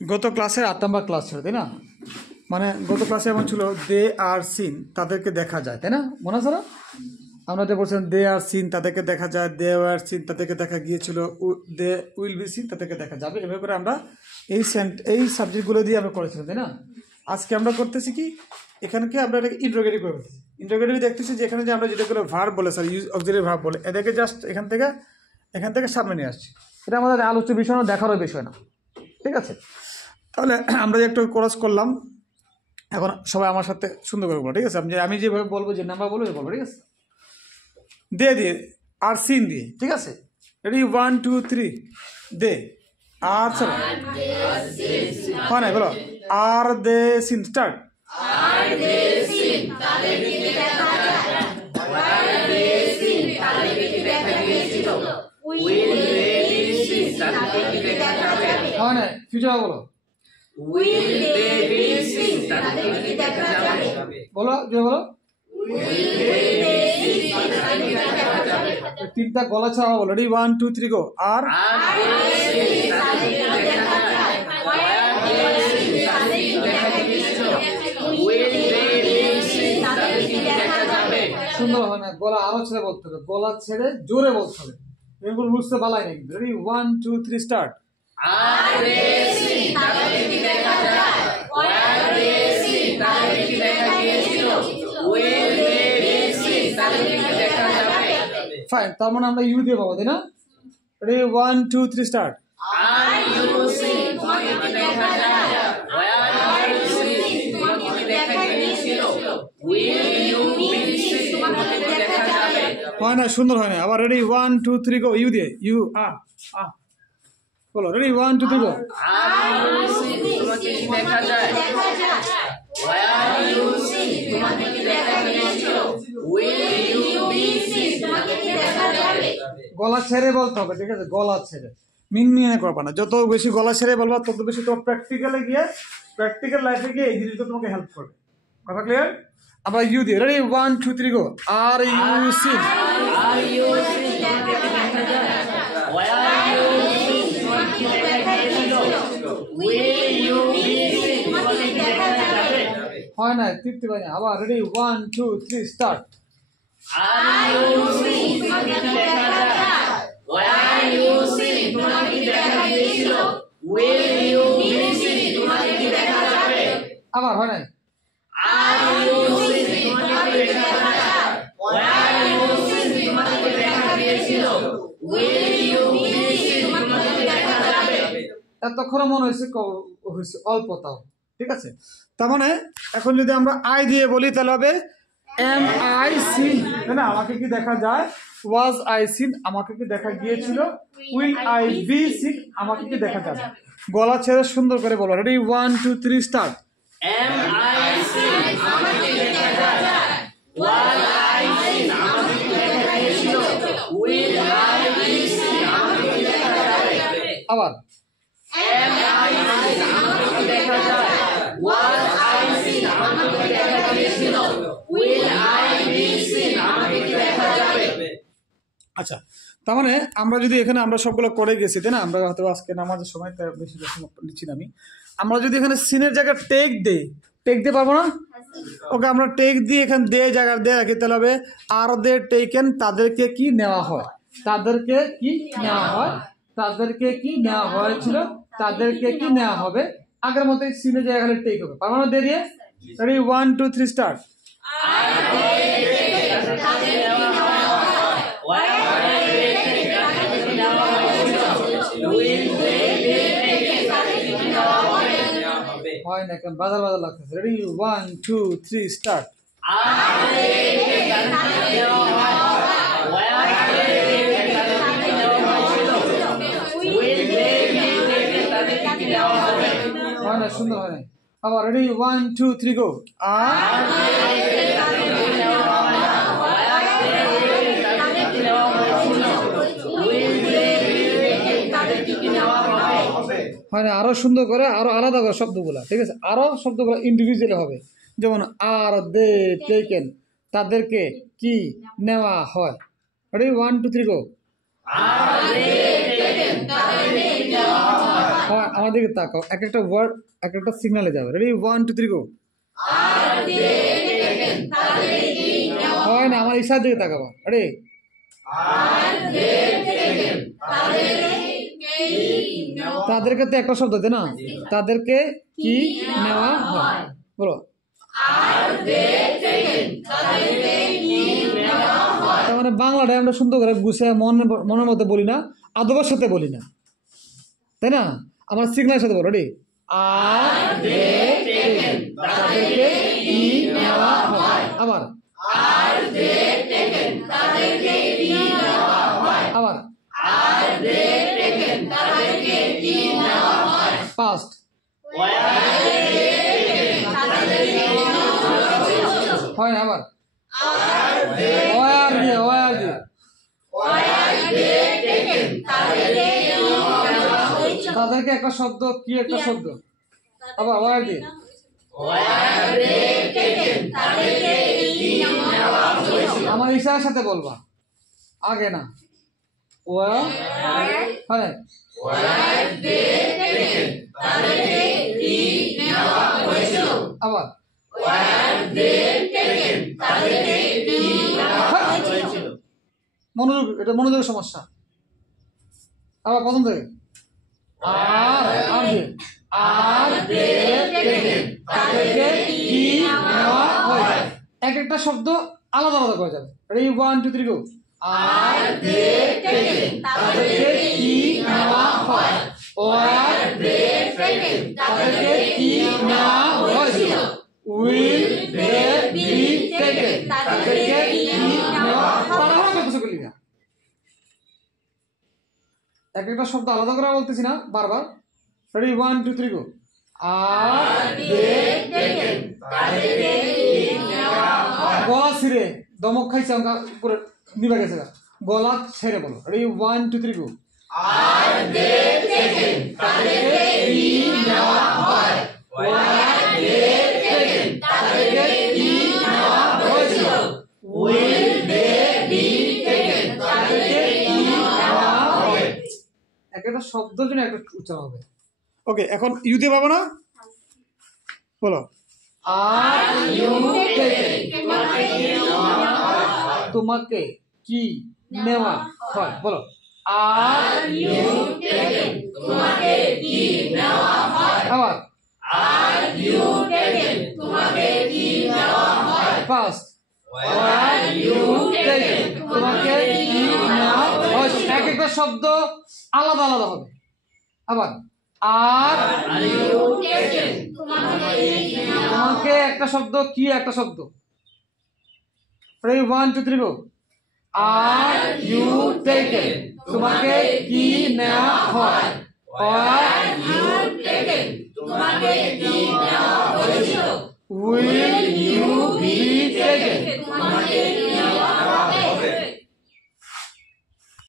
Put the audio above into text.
গত ক্লাসের 8 নম্বর ক্লাস ছিল, তাই না? মানে গত ক্লাসে এমন ছিল দে আর সিন, তাদেরকে দেখা যায়, তাই না? মনে আছে না? আমরা যে বলছিলাম দে আর সিন, তাদেরকে দেখা যায়, দে আর সিন, তাদেরকে দেখা গিয়েছিল, দে উইল বি সিন, তাদেরকে দেখা যাবে। এভাবে করে আমরা এই সাবজেক্টগুলো দিয়ে আমরা করেছিলাম, তাই না? আজকে আমরা করতেছি কি, এখানে কি আমরা এটাকে ইন্টারোগেটিভ করে ফেলতেছি। ইন্টারোগেটিভ দেখতেছি যে এখানে যে আমরা যেটাগুলো ভার্ব বলে, স্যার ইউজ অক্সিলারি ভার্ব বলে, এদেরকে জাস্ট এখান থেকে সামনে নিয়ে আসছি। এটা আমাদের আলোচ্য বিষয় না, দেখারও বিষয় না, ঠিক আছে? তাহলে আমরা যে একটু কোর্স করলাম, এখন সবাই আমার সাথে সুন্দর করে বলো, ঠিক আছে? আমি যেভাবে বলবো, যে নাম্বার বলবো বলবো, ঠিক আছে? দিয়ে আর সিন দিয়ে, ঠিক আছে? রেডি, 1 2 3 দে আর, চলো হয় না, বলো আর দে সিন, স্টার্ট। হয় না, ফিউচার বলো, বলো যে বলো, তিনটা গলা ছাড়া বলো। Ready, 1 2 3 go. আর সুন্দর হয় না, গলা আরো ছেড়ে বলতে হবে, গলা ছেড়ে জোরে বলতে হবে, এগুলো বুঝতে পালাই না কিন্তু। Ready, 1 2 3 start. ফাইন, তার মানে আমরা ইউ দিয়ে পাবো, তাই না? Ready, 1 2 3 start. হয় না, সুন্দর হয় না। আবার রেডি, 1 2 3 গো। ইউ দিয়ে, ইউ বলো। রেডি, 1 2 3 গো। গলা ছেড়ে বলতে হবে, ঠিক আছে? গলা ছেড়ে, মিনমিনে করবা না। যত বেশি গলা ছেড়ে বলবা, তত বেশি তোমার প্র্যাকটিক্যাল লাইফে গিয়ে এই জিনিসটা তোমাকে হেল্প করবে। কথা ক্লিয়ার? আবার ইউ দিয়ে, রেডি, 1 2 3 গো। আর ইউ সি, হয় না, তৃপ্তি পাই না। আবার রেডি, 1 2 3 স্টার্ট। আবার হয় নাই। এতক্ষণ মনে হয়েছে অল্প, তাও ঠিক আছে। তার মানে এখন যদি আমরা আই দিয়ে বলি, তাহলে হবে এম আই সিন, তাই না? আমাকে কি দেখা যায়? ওয়াজ আই সিন, আমাকে কি দেখা গিয়েছিল? উইল আই বি সিন, আমাকে কি দেখা যাবে? গলা ছেড়ে সুন্দর করে বলো। Ready, 1 2 3 start. Am I seen, আমাকে দেখা যায়। ওয়াজ আই সিন, আমাকে কি দেখা গিয়েছিল? উইল আই বি সিন, আমাকে কি দেখা যাবে? আবার এম আই সিন, আমাকে দেখা যায়। ওয়াজ আই সিন, আমাকে দেখা গিয়েছিল। উইল আই বি সিন, আমাকে কি দেখা যাবে? আচ্ছা, তার মানে আমরা যদি এখানে আমরা সবগুলো করে গেছি, তাই না? আমরা হয়তো আজকে নামাজের সময় বেশি নিচ্ছি না আমরা যদি এখানে সিনের জায়গায় টেক দিয়ে পারবো না? ওকে, আমরা টেক দিয়ে এখানে দে জায়গায় দিয়ে রাখি, তাহলে হবে আর দে টেকেন, তাদেরকে কি নেওয়া হয়, তাদেরকে কি নেওয়া হয়, তাদেরকে কি নেওয়া হয়েছিল, তাদেরকে কি নেওয়া হবে। আগের মতো সিনের জায়গায় টেক হবে, পারবো না? দিয়ে 1 2 3 স্টার্ট। হয় না, কেন বাজার লাগতেছে। Ready, 1 2 3 start. হয় না, সুন্দর হয় না। আবার রেডি, 1 2 3 গো। হয় না, আরো সুন্দর করে, আরো আলাদা করে শব্দগুলা, ঠিক আছে? আরো শব্দগুলো ইন্ডিভিজুয়ালি হবে, যেমন আর দে টেকেন, তাদেরকে কি নেওয়া হয়। রেডি, 1 2 3 গো। হয় আমার দিকে তাকাও, এক একটা ওয়ার্ড এক একটা সিগনালে যাবে। রেডি 1 2 3 গো। হয় না, আমার ইশারার দিকে তাকাবো। রেডি তাদেরকে তো একটা শব্দ তাই না, তাদেরকে কি নেওয়া হয় বলো। তার মানে বাংলাটাই আমরা সুন্দর করে গুছিয়ে মনের মধ্যে বলি না, আদবের সাথে বলি না, তাই না? আমার সিগনালের সাথে বলো। রেডি তাদেরকে কি নেওয়া হয়। আবার আবার পাস্ট হয় না, আবার ওয়ার দিয়ে তাদেরকে একটা শব্দ কি একটা শব্দ, আবার ওয়ার দিয়ে আমার ইশারার সাথে বলবা, আগে না। ওয়া হয় আবার মনোযোগ, এটা মনোযোগের সমস্যা। আবার প্রথম থেকে এক একটা শব্দ আলাদা আলাদা করে যাবে। Ready 1 2 3 go. তাদেরকে কি নেওয়া হয়। তাদেরকে কি নেওয়া হয়েছিল। Will they be taken. তাদেরকে কি নেওয়া তাড়াহুড়ো করতেছে বলি না, এক একটা শব্দ আলাদা করে বলতেছি না বারবার। রেডি 1 2 3 গো। গলা ছিঁড়ে দমক খাইছে করে নিবে গেছে, গলা ছেড়ে বলো। রেডি 1 2 3 গো। একটা শব্দের জন্য একটা উচ্চারণ হবে। ওকে, এখন ইউ দিয়ে পাবো না, বলো। তোমাকে কি নেওয়া হয়, বলো। আবার ফার্স্ট তোমাকে কি নেওয়া হয়। এক একটা শব্দ আলাদা আলাদা হবে। আবার তোমাকে একটা শব্দ কি একটা শব্দ। 1 2 3 গো। তোমাকে কি নেওয়া হয়। Will you be taken.